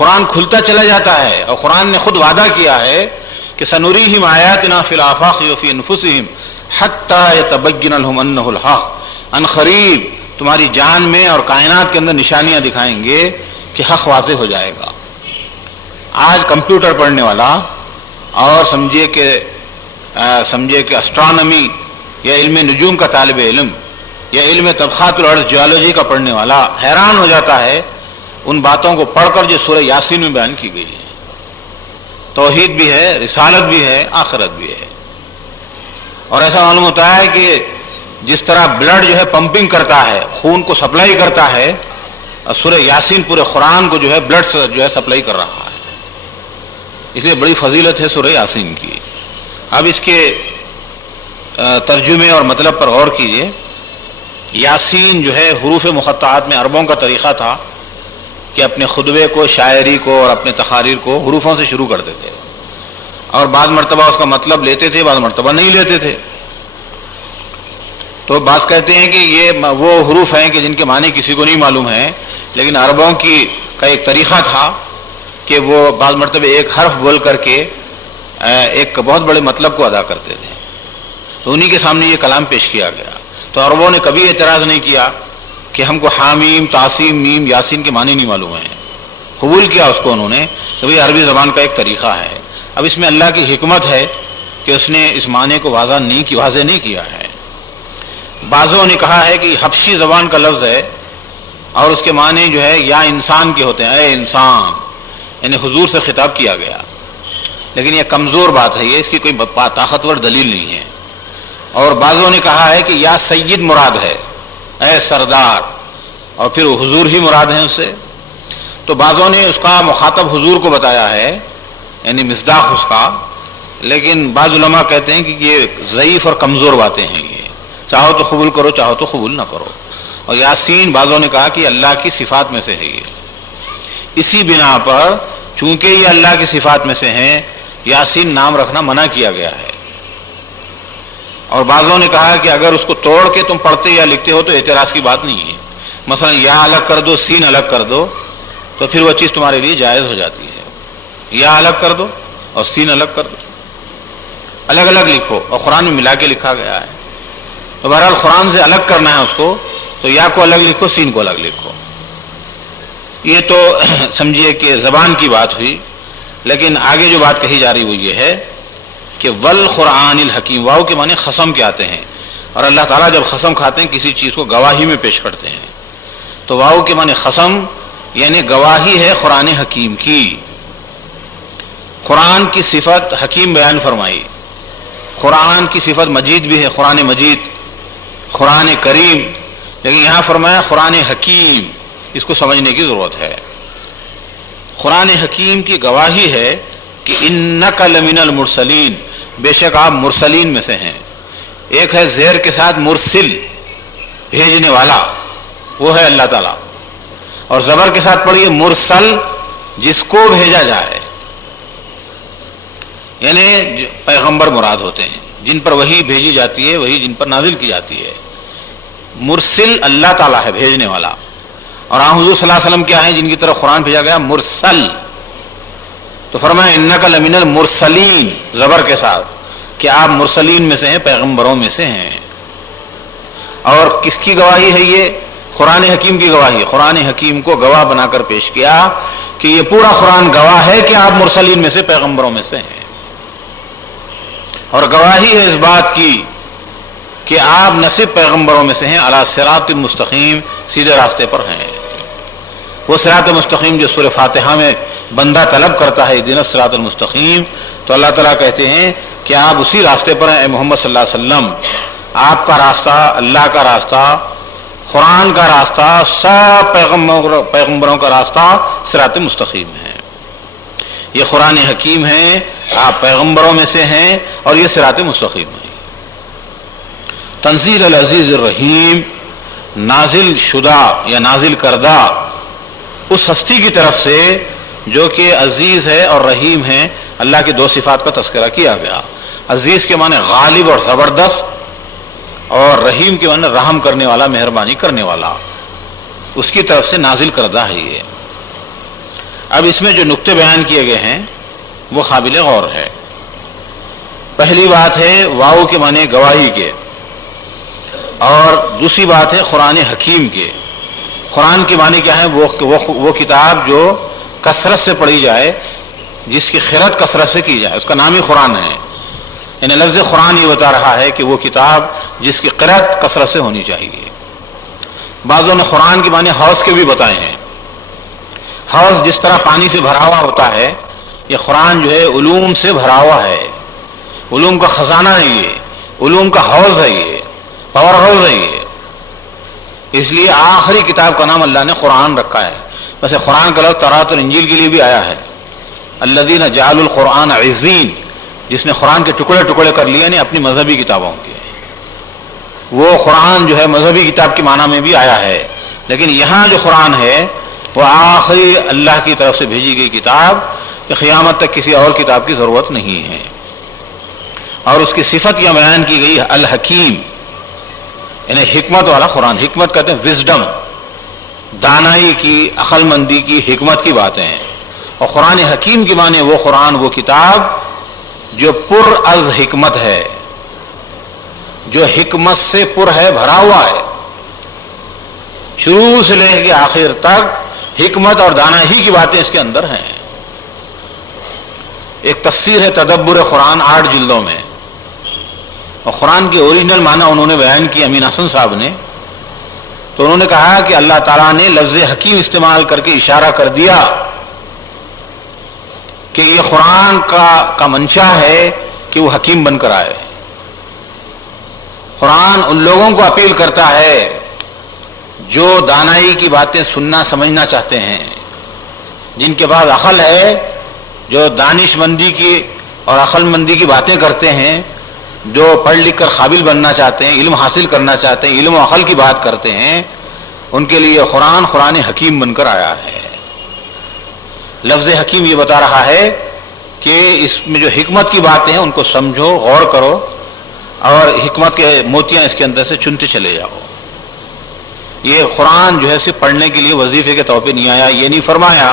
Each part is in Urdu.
قرآن کھلتا چلا جاتا ہے، اور قرآن نے خود وعدہ کیا ہے کہ سنریہم آیاتنا فی الآفاق وفی انفسہم حتی یتبین لہم انہ الحق، ان قریب تمہاری جان میں اور کائنات کے اندر نشانیاں دکھائیں گے کہ حق واضح ہو جائے گا۔ آج کمپیوٹر پڑھنے والا اور سمجھیے کہ اسٹرانومی یا علم نجوم کا طالب علم یا علم طبقات الارض جیولوجی کا پڑھنے والا حیران ہو جاتا ہے ان باتوں کو پڑھ کر جو سورہ یاسین میں بیان کی گئی ہے۔ توحید بھی ہے، رسالت بھی ہے، آخرت بھی ہے، اور ایسا معلوم ہوتا ہے کہ جس طرح بلڈ جو ہے پمپنگ کرتا ہے، خون کو سپلائی کرتا ہے، اور سورہ یاسین پورے قرآن کو جو ہے بلڈ سے جو ہے سپلائی کر رہا ہے، اس لیے بڑی فضیلت ہے سورہ یاسین کی۔ اب اس کے ترجمے اور مطلب پر غور کیجئے۔ یاسین جو ہے حروف مقطعات میں عربوں کا طریقہ تھا کہ اپنے خطبے کو، شاعری کو اور اپنے تقاریر کو حروفوں سے شروع کرتے تھے، اور بعض مرتبہ اس کا مطلب لیتے تھے، بعض مرتبہ نہیں لیتے تھے۔ تو بعض کہتے ہیں کہ یہ وہ حروف ہیں کہ جن کے معنی کسی کو نہیں معلوم ہے، لیکن عربوں کا ایک طریقہ تھا کہ وہ بعض مرتبہ ایک حرف بول کر کے ایک بہت بڑے مطلب کو ادا کرتے تھے، تو انہی کے سامنے یہ کلام پیش کیا گیا۔ تو عربوں نے کبھی اعتراض نہیں کیا کہ ہم کو حامیم، تاسیم، میم، یاسین کے معنی نہیں معلوم ہیں، قبول کیا اس کو انہوں نے کہ بھئی عربی زبان کا ایک طریقہ ہے۔ اب اس میں اللہ کی حکمت ہے کہ اس نے اس معنی کو واضح نہیں کیا ہے۔ بعضوں نے کہا ہے کہ حبشی زبان کا لفظ ہے اور اس کے معنی جو ہے یا انسان کے ہوتے ہیں، اے انسان، یعنی حضور سے خطاب کیا گیا، لیکن یہ کمزور بات ہے، یہ اس کی کوئی طاقتور دلیل نہیں ہے۔ اور بعضوں نے کہا ہے کہ یا سید مراد ہے، اے سردار، اور پھر حضور ہی مراد ہیں اس سے۔ تو بعضوں نے اس کا مخاطب حضور کو بتایا ہے، یعنی مصداق اس کا، لیکن بعض علماء کہتے ہیں کہ یہ ضعیف اور کمزور باتیں ہیں، یہ چاہو تو قبول کرو، چاہو تو قبول نہ کرو۔ اور یاسین بعضوں نے کہا کہ اللہ کی صفات میں سے ہے یہ، اسی بنا پر چونکہ یہ اللہ کی صفات میں سے ہیں یاسین نام رکھنا منع کیا گیا ہے۔ اور بعضوں نے کہا کہ اگر اس کو توڑ کے تم پڑھتے یا لکھتے ہو تو اعتراض کی بات نہیں ہے، مثلا یا الگ کر دو، سین الگ کر دو، تو پھر وہ چیز تمہارے لیے جائز ہو جاتی ہے۔ یا الگ کر دو اور سین الگ کر دو، الگ الگ لکھو، اور قرآن میں ملا کے لکھا گیا ہے۔ تو بہرحال قرآن سے الگ کرنا ہے اس کو، تو یا کو الگ لکھو، سین کو الگ لکھو۔ یہ تو سمجھیے کہ زبان کی بات ہوئی، لیکن آگے جو بات کہی جا رہی وہ یہ ہے کہ والقرآن الحکیم، واو کے معنی قسم کے آتے ہیں، اور اللہ تعالیٰ جب قسم کھاتے ہیں کسی چیز کو گواہی میں پیش کرتے ہیں، تو واو کے معنی قسم، یعنی گواہی ہے قرآن حکیم کی۔ قرآن کی صفت حکیم بیان فرمائی، قرآن کی صفت مجید بھی ہے، قرآن مجید، قرآن کریم، لیکن یہاں فرمایا قرآن حکیم، اس کو سمجھنے کی ضرورت ہے۔ قرآن حکیم کی گواہی ہے کہ انک لمن المرسلین، بے شک آپ مرسلین میں سے ہیں۔ ایک ہے زیر کے ساتھ مرسل، بھیجنے والا، وہ ہے اللہ تعالیٰ، اور زبر کے ساتھ پڑھیے مرسل، جس کو بھیجا جائے، یعنی پیغمبر مراد ہوتے ہیں جن پر وحی بھیجی جاتی ہے، وحی جن پر نازل کی جاتی ہے۔ مرسل اللہ تعالیٰ ہے، بھیجنے والا، اور حضور صلی اللہ علیہ وسلم کیا ہیں جن کی طرف قرآن بھیجا گیا؟ مرسل۔ تو فرمایا انک لمن المرسلین، زبر کے ساتھ، کہ آپ مرسلین میں سے ہیں، پیغمبروں میں سے ہیں۔ اور کس کی گواہی ہے یہ؟ قرآن حکیم کی گواہی۔ قرآن حکیم کو گواہ بنا کر پیش کیا کہ یہ پورا قرآن گواہ ہے کہ آپ مرسلین میں سے، پیغمبروں میں سے ہیں، اور گواہی ہے اس بات کی کہ آپ نہ صرف پیغمبروں میں سے ہیں، علی صراط مستقیم، سیدھے راستے پر ہیں۔ وہ صراط مستقیم جو سورہ فاتحہ میں بندہ طلب کرتا ہے، اہدنا الصراط المستقیم، تو اللہ تعالیٰ کہتے ہیں کہ آپ اسی راستے پر ہیں اے محمد صلی اللہ علیہ وسلم۔ آپ کا راستہ، اللہ کا راستہ، قرآن کا راستہ، سب پیغمبروں کا راستہ صراط مستقیم ہے۔ یہ قرآن حکیم ہے، آپ پیغمبروں میں سے ہیں، اور یہ صراط مستقیم ہے۔ تنزیل العزیز الرحیم، نازل شدہ یا نازل کردہ اس ہستی کی طرف سے جو کہ عزیز ہے اور رحیم ہے۔ اللہ کی دو صفات کا تذکرہ کیا گیا، عزیز کے معنی غالب اور زبردست، اور رحیم کے معنی رحم کرنے والا، مہربانی کرنے والا، اس کی طرف سے نازل کردہ ہے یہ۔ اب اس میں جو نقطے بیان کیے گئے ہیں وہ قابل غور ہے. پہلی بات ہے واو کے معنی گواہی کے، اور دوسری بات ہے قرآن حکیم کے. قرآن کے معنی کیا ہے؟ وہ کتاب جو کثرت سے پڑھی جائے، جس کی قرأت کثرت سے کی جائے، اس کا نام ہی قرآن ہے. یعنی لفظ قرآن یہ بتا رہا ہے کہ وہ کتاب جس کی قرأت کثرت سے ہونی چاہیے. بعضوں نے قرآن کے معنی حوض کے بھی بتائے ہیں. حوض جس طرح پانی سے بھرا ہوا ہوتا ہے، یہ قرآن جو ہے علوم سے بھرا ہوا ہے. علوم کا خزانہ ہے، یہ علوم کا حوض ہے، یہ پاور ہاؤس ہے یہ. اس لیے آخری کتاب کا نام اللہ نے قرآن رکھا ہے. ویسے قرآن کا لفظ توراۃ اور انجیل کے لیے بھی آیا ہے. الذین جعلوا القرآن عزین، جس نے قرآن کے ٹکڑے ٹکڑے کر لیے اپنی مذہبی کتابوں کے. وہ قرآن جو ہے مذہبی کتاب کے معنی میں بھی آیا ہے، لیکن یہاں جو قرآن ہے وہ آخری اللہ کی طرف سے بھیجی گئی کتاب کہ قیامت تک کسی اور کتاب کی ضرورت نہیں ہے. اور اس کی صفت یہ بیان کی گئی الحکیم، یعنی حکمت والا قرآن. حکمت کہتے ہیں وزڈم، دانائی کی، عقل مندی کی، حکمت کی باتیں ہیں. اور قرآن حکیم کے معنی وہ قرآن، وہ کتاب جو پر از حکمت ہے، جو حکمت سے پر ہے، بھرا ہوا ہے. شروع سے لے کے آخر تک حکمت اور دانائی کی باتیں اس کے اندر ہیں. ایک تفسیر ہے تدبر قرآن 8 جلدوں میں، اور قرآن کے اوریجنل معنی انہوں نے بیان کی امین حسن صاحب نے. تو انہوں نے کہا کہ اللہ تعالیٰ نے لفظ حکیم استعمال کر کے اشارہ کر دیا کہ یہ قرآن کا منشا ہے کہ وہ حکیم بن کر آئے. قرآن ان لوگوں کو اپیل کرتا ہے جو دانائی کی باتیں سننا سمجھنا چاہتے ہیں، جن کے پاس عقل ہے، جو دانش مندی کی اور عقل مندی کی باتیں کرتے ہیں، جو پڑھ لکھ کر قابل بننا چاہتے ہیں، علم حاصل کرنا چاہتے ہیں، علم و عقل کی بات کرتے ہیں، ان کے لیے قرآن حکیم بن کر آیا ہے. لفظ حکیم یہ بتا رہا ہے کہ اس میں جو حکمت کی باتیں ہیں ان کو سمجھو، غور کرو، اور حکمت کے موتیاں اس کے اندر سے چنتے چلے جاؤ. یہ قرآن جو ہے صرف پڑھنے کے لیے وظیفے کے طور پہ نہیں آیا. یہ نہیں فرمایا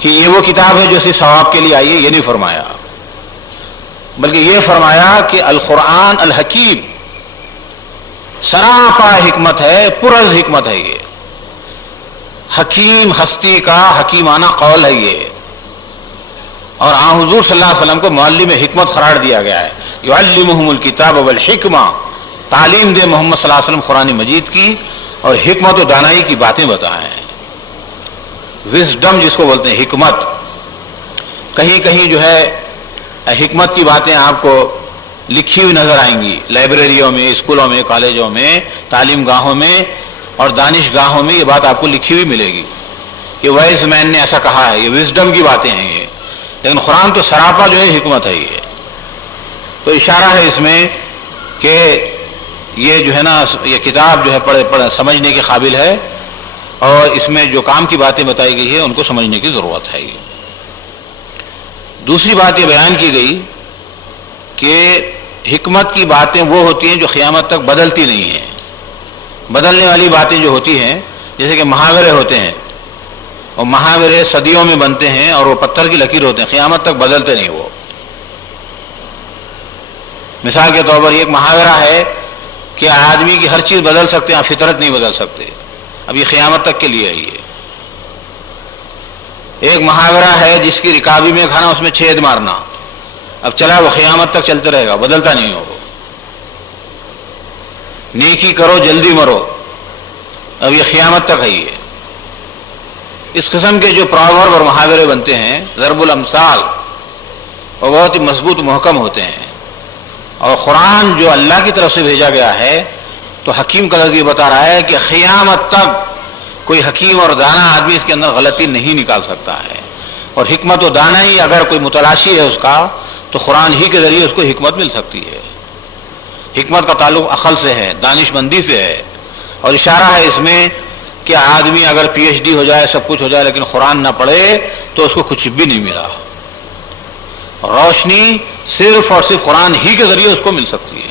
کہ یہ وہ کتاب ہے جو صرف ثواب کے لیے آئی ہے، یہ نہیں فرمایا، بلکہ یہ فرمایا کہ القرآن الحکیم سراپا حکمت ہے، پرز حکمت ہے. یہ حکیم ہستی کا حکیمانہ قول ہے یہ. اور حضور صلی اللہ علیہ وسلم کو معلم حکمت قرار دیا گیا ہے. یعلمہم الکتاب والحکمہ، تعلیم دے محمد صلی اللہ علیہ وسلم قرآن مجید کی، اور حکمت و دانائی کی باتیں بتائیں. وزڈم جس کو بولتے ہیں، حکمت. کہیں کہیں جو ہے حکمت کی باتیں آپ کو لکھی ہوئی نظر آئیں گی، لائبریریوں میں، اسکولوں میں، کالجوں میں، تعلیم گاہوں میں اور دانش گاہوں میں یہ بات آپ کو لکھی ہوئی ملے گی. یہ وائز مین نے ایسا کہا ہے، یہ وزڈم کی باتیں ہیں یہ. لیکن قرآن تو سراپا جو ہے حکمت ہے. یہ تو اشارہ ہے اس میں کہ یہ جو ہے نا، یہ کتاب جو ہے پڑھے سمجھنے کے قابل ہے، اور اس میں جو کام کی باتیں بتائی گئی ہے ان کو سمجھنے کی ضرورت ہے. دوسری بات یہ بیان کی گئی کہ حکمت کی باتیں وہ ہوتی ہیں جو قیامت تک بدلتی نہیں ہیں. بدلنے والی باتیں جو ہوتی ہیں، جیسے کہ محاورے ہوتے ہیں، اور محاورے صدیوں میں بنتے ہیں اور وہ پتھر کی لکیر ہوتے ہیں، قیامت تک بدلتے نہیں. وہ مثال کے طور پر ایک محاورہ ہے کہ آدمی کی ہر چیز بدل سکتے ہیں، فطرت نہیں بدل سکتے. اب یہ قیامت تک کے لیے ہے. یہ ایک محاورہ ہے جس کی رکابی میں کھانا، اس میں چھید مارنا. اب چلا وہ قیامت تک چلتے رہے گا، بدلتا نہیں ہو. نیکی کرو جلدی مرو، اب یہ قیامت تک ہے. یہ اس قسم کے جو پراورب اور محاورے بنتے ہیں، ضرب الامثال، وہ بہت ہی مضبوط محکم ہوتے ہیں. اور قرآن جو اللہ کی طرف سے بھیجا گیا ہے، تو حکیم کا لفظ یہ بتا رہا ہے کہ قیامت تک کوئی حکیم اور دانا آدمی اس کے اندر غلطی نہیں نکال سکتا ہے. اور حکمت و دانا ہی اگر کوئی متلاشی ہے اس کا، تو قرآن ہی کے ذریعے اس کو حکمت مل سکتی ہے. حکمت کا تعلق عقل سے ہے، دانش مندی سے ہے. اور اشارہ ہے اس میں کہ آدمی اگر پی ایچ ڈی ہو جائے، سب کچھ ہو جائے، لیکن قرآن نہ پڑھے تو اس کو کچھ بھی نہیں ملا. روشنی صرف اور صرف قرآن ہی کے ذریعے اس کو مل سکتی ہے.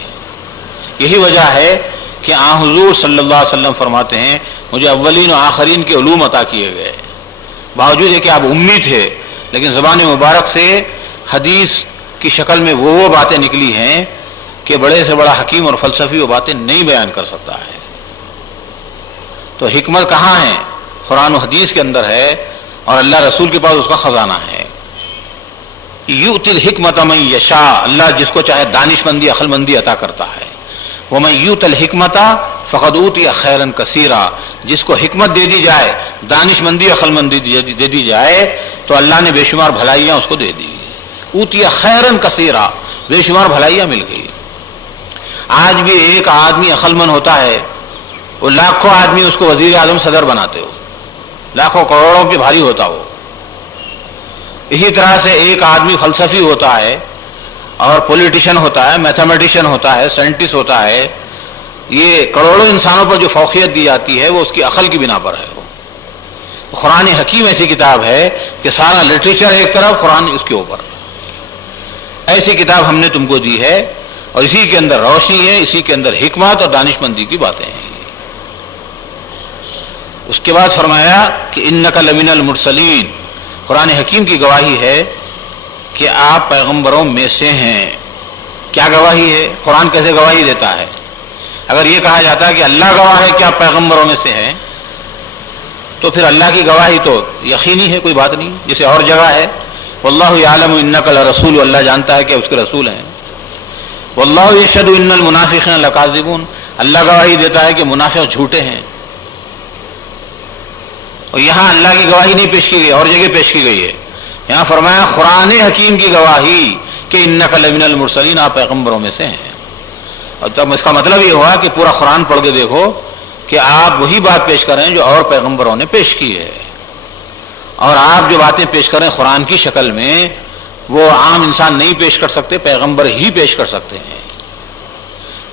یہی وجہ ہے کہ حضور صلی اللہ علیہ وسلم فرماتے ہیں، مجھے اولین و آخرین کے علوم عطا کیے گئے. باوجود ہے کہ آپ امی تھے، لیکن زبان مبارک سے حدیث کی شکل میں وہ باتیں نکلی ہیں کہ بڑے سے بڑا حکیم اور فلسفی وہ باتیں نہیں بیان کر سکتا ہے۔ تو حکمت کہاں ہے؟ قرآن و حدیث کے اندر ہے، اور اللہ رسول کے پاس اس کا خزانہ ہے۔ یؤتی الحکمت من یشاء، اللہ جس کو چاہے دانش مندی عقل مندی عطا کرتا ہے۔ ومن یؤت الحکمت فقد اوتی خیرا کثیرا، جس کو حکمت دے دی جائے، دانش مندی عقل مندی دے دی جائے تو اللہ نے بے شمار بھلائیاں اس کو دے دی۔ اوتی خیرا کثیرا، بے شمار بھلائیاں مل گئی۔ آج بھی ایک آدمی عقل مند ہوتا ہے، وہ لاکھوں آدمی اس کو وزیر اعظم صدر بناتے ہو، لاکھوں کروڑوں پہ بھاری ہوتا ہو۔ اسی طرح سے ایک آدمی فلسفی ہوتا ہے اور پولیٹیشین ہوتا ہے، میتھمیٹیشین ہوتا ہے، سائنٹسٹ ہوتا ہے، یہ کروڑوں انسانوں پر جو فوقیت دی جاتی ہے وہ اس کی عقل کی بنا پر ہے۔ قرآن حکیم ایسی کتاب ہے کہ سارا لٹریچر ایک طرف، قرآن اس کے اوپر۔ ایسی کتاب ہم نے تم کو دی ہے، اور اسی کے اندر روشنی ہے، اسی کے اندر حکمت اور دانش مندی کی باتیں ہیں۔ اس کے بعد فرمایا کہ انک لمن المرسلین، قرآن حکیم کی گواہی ہے کہ آپ پیغمبروں میں سے ہیں۔ کیا گواہی ہے؟ قرآن کیسے گواہی دیتا ہے؟ اگر یہ کہا جاتا ہے کہ اللہ گواہ ہے کہ آپ پیغمبروں میں سے ہیں، تو پھر اللہ کی گواہی تو یقینی ہے، کوئی بات نہیں۔ جیسے اور جگہ ہے واللہ یعلم انک لرسول، اللہ جانتا ہے کہ اس کے رسول ہیں۔ واللہ یشہد ان المنافقین لکاذبون، اللہ گواہی دیتا ہے کہ منافق جھوٹے ہیں۔ اور یہاں اللہ کی گواہی نہیں پیش کی گئی، اور جگہ پیش کی گئی ہے۔ یہاں فرمایا قرآن حکیم کی گواہی کہ انک لمن المرسلین، آپ پیغمبروں میں سے ہیں۔ اور تب اس کا مطلب یہ ہوا کہ پورا قرآن پڑھ کے دیکھو کہ آپ وہی بات پیش کریں جو اور پیغمبروں نے پیش کی ہے، اور آپ جو باتیں پیش کریں قرآن کی شکل میں وہ عام انسان نہیں پیش کر سکتے، پیغمبر ہی پیش کر سکتے ہیں۔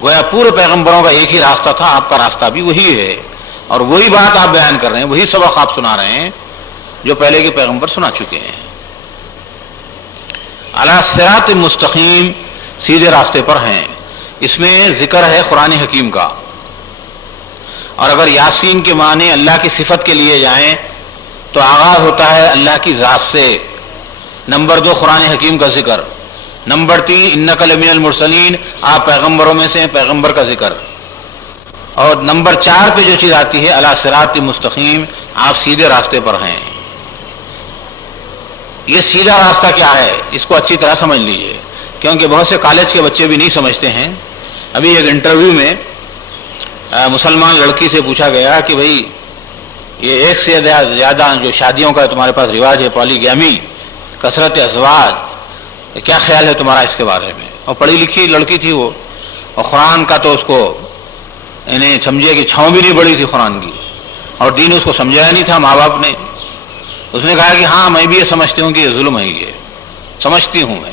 گویا پورے پیغمبروں کا ایک ہی راستہ تھا، آپ کا راستہ بھی وہی ہے، اور وہی بات آپ بیان کر رہے ہیں، وہی سبق آپ سنا رہے ہیں جو پہلے کے پیغمبر سنا چکے ہیں۔ علی صراط مستقیم، سیدھے راستے پر ہیں۔ اس میں ذکر ہے قرآن حکیم کا، اور اگر یاسین کے معنی اللہ کی صفت کے لیے جائیں تو آغاز ہوتا ہے اللہ کی ذات سے۔ نمبر 2 قرآن حکیم کا ذکر، نمبر 3 انک لمن المرسلین، آپ پیغمبروں میں سے ہیں، پیغمبر کا ذکر، اور نمبر 4 پہ جو چیز آتی ہے علی صراط مستقیم، آپ سیدھے راستے پر ہیں۔ یہ سیدھا راستہ کیا ہے اس کو اچھی طرح سمجھ لیجئے، کیونکہ بہت سے کالج کے بچے بھی نہیں سمجھتے ہیں۔ ابھی ایک انٹرویو میں مسلمان لڑکی سے پوچھا گیا کہ بھئی یہ ایک سے زیادہ جو شادیوں کا تمہارے پاس رواج ہے، پالیگیمی، کثرت ازواج، کیا خیال ہے تمہارا اس کے بارے میں؟ اور پڑھی لکھی لڑکی تھی وہ، اور قرآن کا تو اس کو انہیں سمجھے کہ چھاؤں بھی نہیں بڑی تھی قرآن کی، اور دین اس کو سمجھایا نہیں تھا ماں باپ نے۔ اس نے کہا کہ ہاں میں بھی یہ سمجھتی ہوں کہ یہ ظلم ہے، یہ سمجھتی ہوں میں،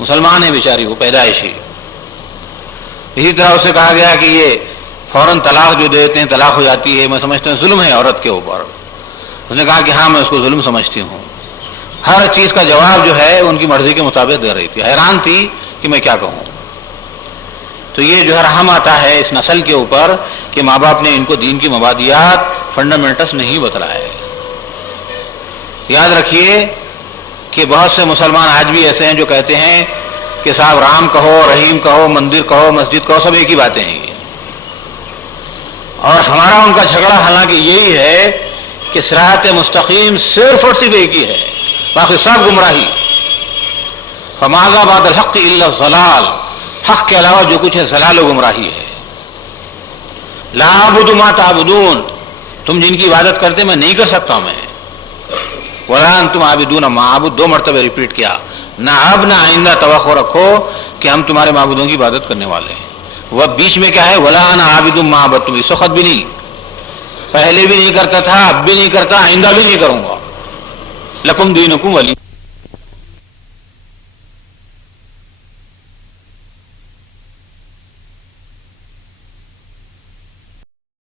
مسلمان ہے بیچاری وہ پیدائشی۔ اسی طرح اسے کہا گیا کہ یہ فوراً طلاق جو دیتے ہیں طلاق ہو جاتی ہے، میں سمجھتا ہوں ظلم ہے عورت کے اوپر۔ اس نے کہا کہ ہاں میں اس کو ظلم سمجھتی ہوں۔ ہر چیز کا جواب جو ہے ان کی مرضی کے مطابق دے رہی تھی، حیران تھی کہ میں کیا کہوں۔ تو یہ جو ہے رحم آتا ہے اس نسل کے اوپر کہ ماں باپ نے ان کو دین کی مبادیات فنڈامنٹس نہیں بتلائے۔ یاد رکھیے کہ بہت سے مسلمان آج بھی ایسے ہیں جو کہتے ہیں کہ صاحب رام کہو، رحیم کہو، مندر کہو، مسجد کہو، سب ایک ہی باتیں ہیں۔ اور ہمارا ان کا جھگڑا حالانکہ یہی ہے کہ صراط مستقیم صرف اور صرف ایک ہی ہے، باقی سب گمراہی۔ فماذا بعد الحق الا الضلال، حق کے علاوہ جو کچھ ہے ضلال و گمراہی ہے۔ لا اعبد ما تعبدون، تم جن کی عبادت کرتے میں نہیں کر سکتا میں۔ ولا انتم عابدون ما اعبد، 2 مرتبہ ریپیٹ کیا۔ نہ اب نہ آئندہ توقع رکھو کہ ہم تمہارے معبودوں کی عبادت کرنے والے ہیں۔ وہ بیچ میں کیا ہے؟ ولا انا عابد ما عبدتم، اس وقت بھی نہیں، پہلے بھی نہیں کرتا تھا، اب بھی نہیں کرتا، آئندہ بھی نہیں کروں گا۔ لکم دینکم ولی